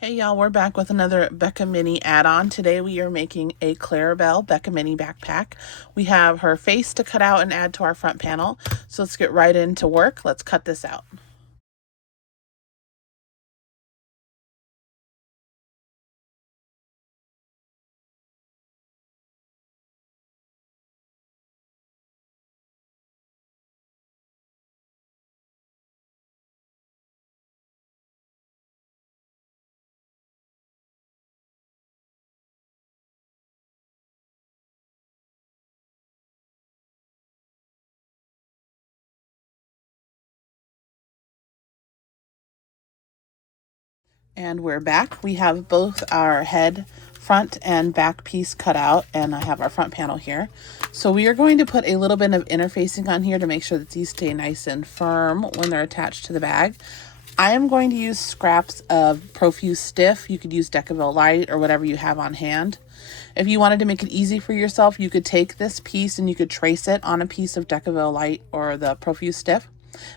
Hey y'all, we're back with another Becca Mini add-on. Today we are making a Clarabelle Becca Mini backpack. We have her face to cut out and add to our front panel. So let's get right into work. Let's cut this out. And we're back. We have both our head, front, and back piece cut out, and I have our front panel here. So we are going to put a little bit of interfacing on here to make sure that these stay nice and firm when they're attached to the bag. I am going to use scraps of Profuse Stiff. You could use Decaville Light or whatever you have on hand. If you wanted to make it easy for yourself, you could take this piece and you could trace it on a piece of Decaville Light or the Profuse Stiff,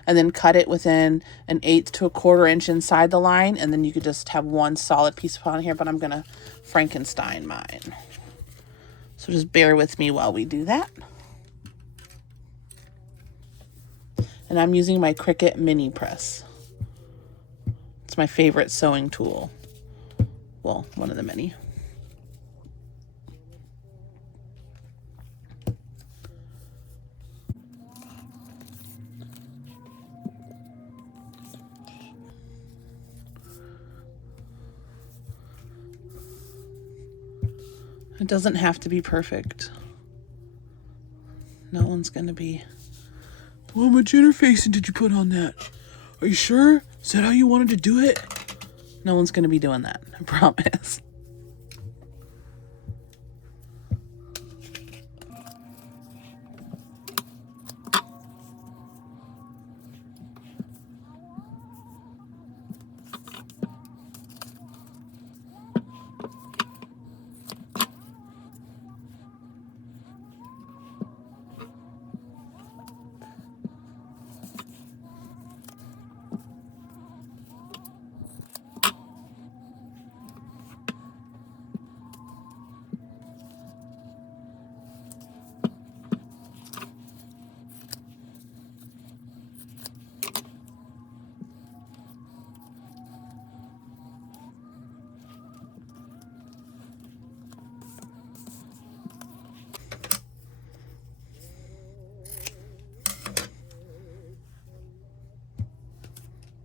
and then cut it within 1/8 to 1/4 inch inside the line, and then you could just have one solid piece on here, but I'm gonna Frankenstein mine. So just bear with me while we do that. And I'm using my Cricut mini press. It's my favorite sewing tool. Well, one of the many. It doesn't have to be perfect. No one's gonna be, well, how much interfacing did you put on that? Are you sure? Is that how you wanted to do it? No one's gonna be doing that, I promise.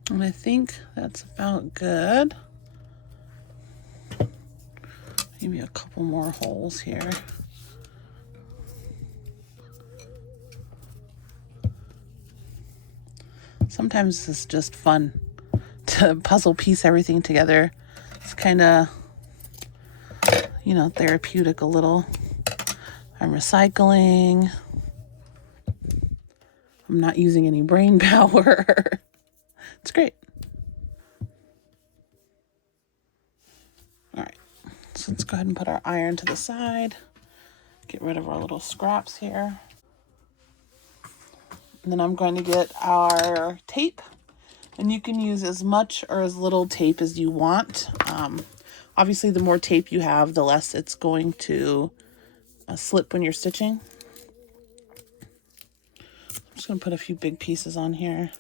And I think that's about good. Maybe a couple more holes here. Sometimes it's just fun to puzzle piece everything together. It's kind of, therapeutic a little. I'm recycling. I'm not using any brain power. It's great. All right, so let's go ahead and put our iron to the side. Get rid of our little scraps here. And then I'm going to get our tape. And you can use as much or as little tape as you want. Obviously, the more tape you have, the less it's going to slip when you're stitching. I'm just going to put a few big pieces on here.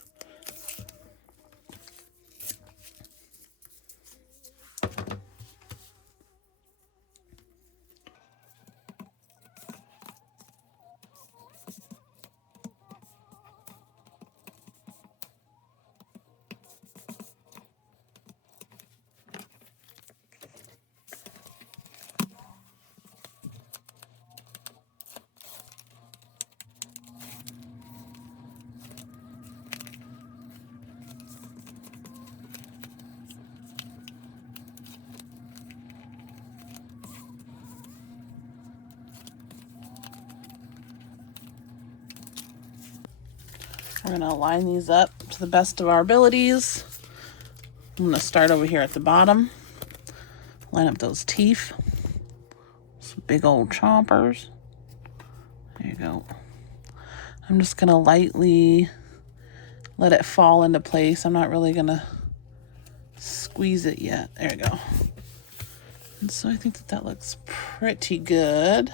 We're going to line these up to the best of our abilities. I'm going to start over here at the bottom. Line up those teeth. Some big old chompers. There you go. I'm just going to lightly let it fall into place. I'm not really going to squeeze it yet. There we go. And so I think that that looks pretty good.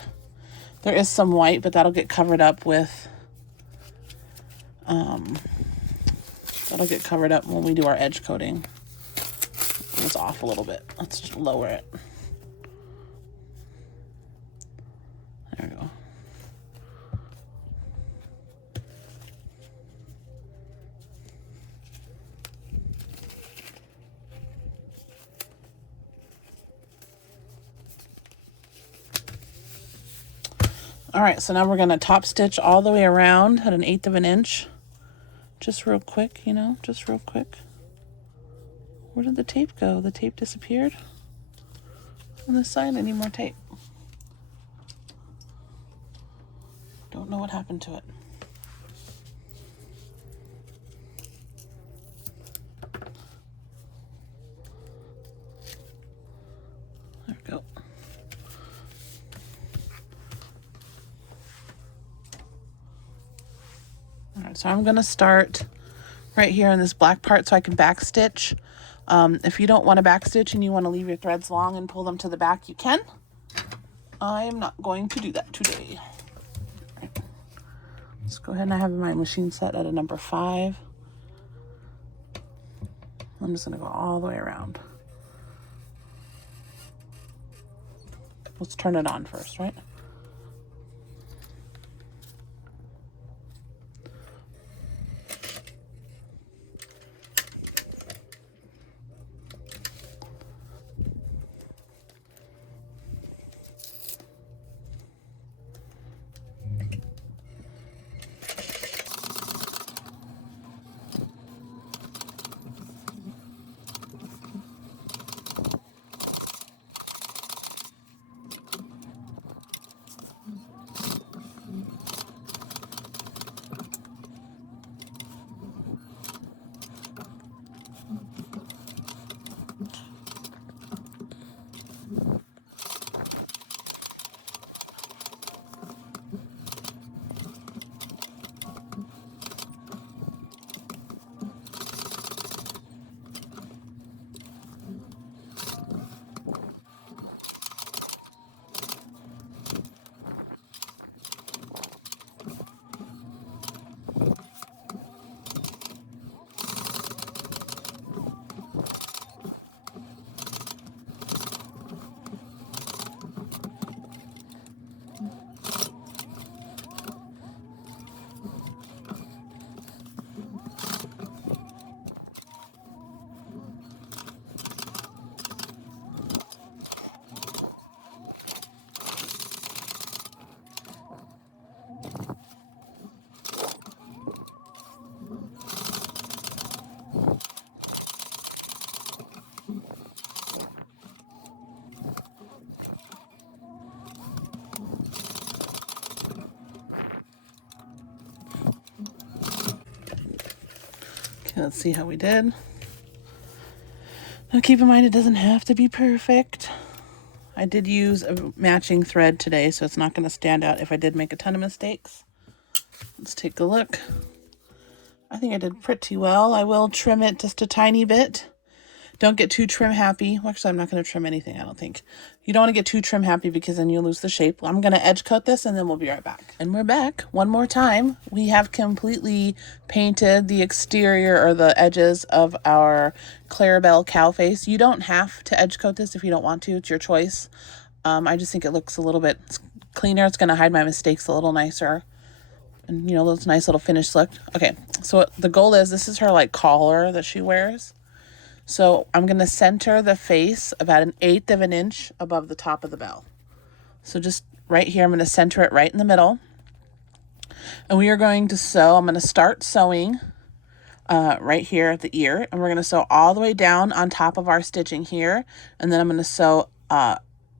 There is some white, but that'll get covered up with, that'll get covered up when we do our edge coating. It's off a little bit. Let's just lower it. There we go. All right, so now we're gonna top stitch all the way around at 1/8 of an inch. Just real quick, you know, just real quick. Where did the tape go? The tape disappeared on this side. I need more tape. Don't know what happened to it. There we go. All right, so I'm gonna start right here in this black part so I can back stitch. If you don't want to back stitch and you want to leave your threads long and pull them to the back, you can. I am not going to do that today. Right. Let's go ahead and I have my machine set at a number 5. I'm just going to go all the way around. Let's turn it on first, right? Okay, let's see how we did. Now keep in mind, it doesn't have to be perfect. I did use a matching thread today, so it's not going to stand out if I did make a ton of mistakes. Let's take a look. I think I did pretty well. I will trim it just a tiny bit. Don't get too trim happy. Well, actually, I'm not going to trim anything, I don't think. You don't want to get too trim happy because then you'll lose the shape. I'm going to edge coat this and then we'll be right back. And we're back one more time. We have completely painted the exterior or the edges of our Clarabelle cow face. You don't have to edge coat this if you don't want to. It's your choice. I just think it looks a little bit cleaner. It's going to hide my mistakes a little nicer. And, you know, those nice little finished look. Okay, so the goal is, this is her like collar that she wears. So I'm going to center the face about 1/8 of an inch above the top of the bell. So just right here, I'm going to center it right in the middle. And we are going to sew. I'm going to start sewing right here at the ear. And we're going to sew all the way down on top of our stitching here. And then I'm going to sew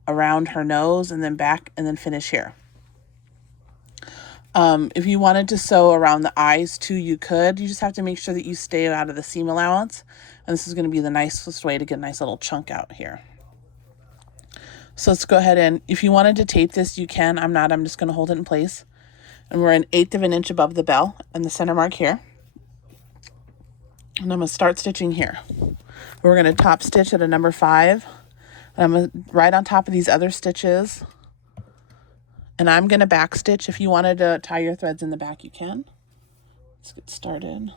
around her nose and then back and then finish here. If you wanted to sew around the eyes too, you could. You just have to make sure that you stay out of the seam allowance. And this is going to be the nicest way to get a nice little chunk out here. So let's go ahead and, if you wanted to tape this, you can. I'm not. I'm just going to hold it in place. And we're 1/8 of an inch above the bell and the center mark here. And I'm going to start stitching here. We're going to top stitch at a number 5. And I'm going to right on top of these other stitches. And I'm going to back stitch. If you wanted to tie your threads in the back, you can. Let's get started.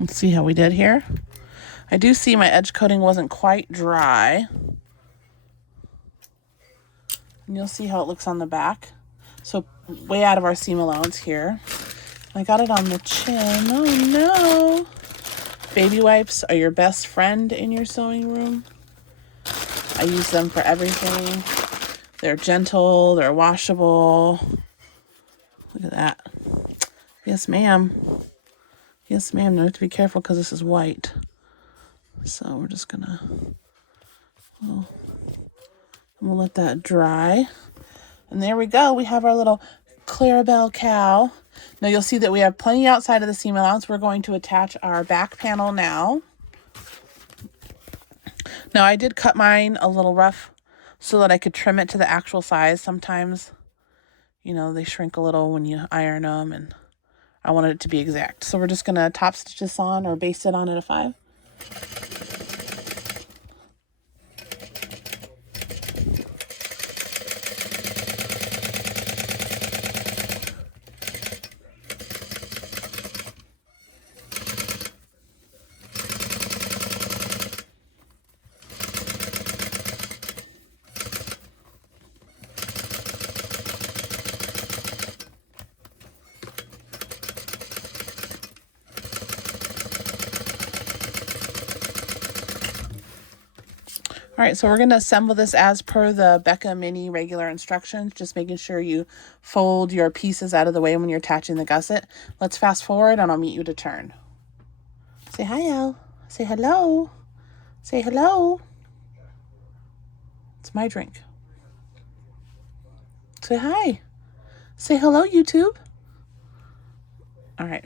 Let's see how we did here. I do see my edge coating wasn't quite dry. And you'll see how it looks on the back. So way out of our seam allowance here. I got it on the chin. Oh no. Baby wipes are your best friend in your sewing room. I use them for everything. They're gentle, they're washable. Look at that. Yes, ma'am. Yes, ma'am. You have to be careful because this is white. So we're just gonna, I'm gonna let that dry. And there we go. We have our little Clarabelle cow. Now you'll see that we have plenty outside of the seam allowance. We're going to attach our back panel now. Now I did cut mine a little rough so that I could trim it to the actual size. Sometimes, you know, they shrink a little when you iron them, and I wanted it to be exact. So we're just gonna top stitch this on, or baste it on at a 5. All right, so we're going to assemble this as per the Becca mini regular instructions, just making sure you fold your pieces out of the way when you're attaching the gusset. Let's fast forward and I'll meet you to turn. Say hi, Elle. Say hello. Say hello. It's my drink. Say hi. Say hello, YouTube. All right.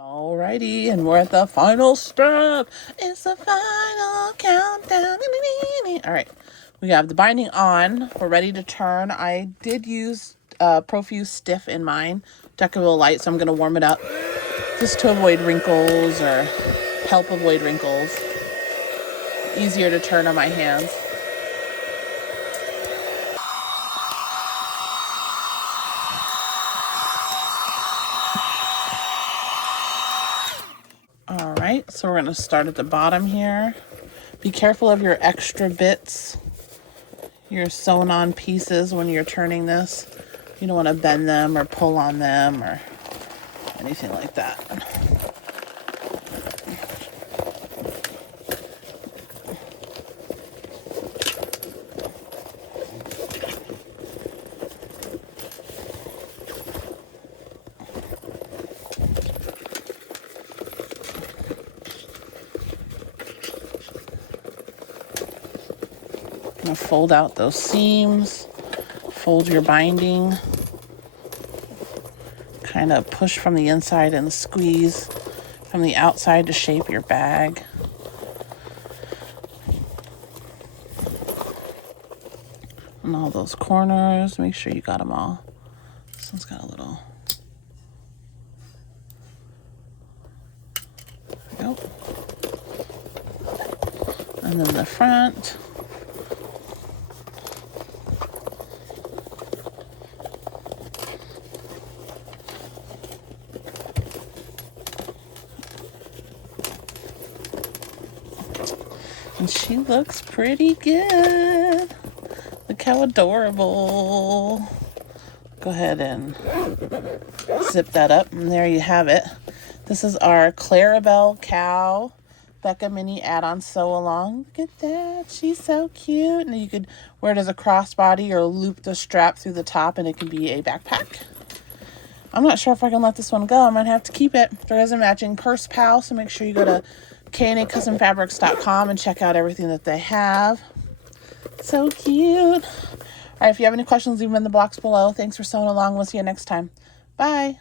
Alrighty, and we're at the final step. It's the final countdown. All right, we have the binding on. We're ready to turn. I did use Profuse Stiff in mine, Decaville Light, so I'm going to warm it up just to avoid wrinkles or help avoid wrinkles. Easier to turn on my hands. All right, so we're going to start at the bottom here. Be careful of your extra bits, your sewn on pieces when you're turning this. You don't want to bend them or pull on them or anything like that. I'm going to fold out those seams, fold your binding, kind of push from the inside and squeeze from the outside to shape your bag. And all those corners, make sure you got them all. This one's got a little, there we go. And then the front. And she looks pretty good. Look how adorable. Go ahead and zip that up, and there you have it. This is our Clarabelle cow Becca mini add-on sew along. Look at that. She's so cute. And you could wear it as a crossbody or loop the strap through the top, and it can be a backpack. I'm not sure if I can let this one go. I might have to keep it. There is a matching purse pal, so make sure you go to K&A CustomFabrics.com and check out everything that they have. So cute. All right, if you have any questions, leave them in the box below. Thanks for sewing along. We'll see you next time. Bye.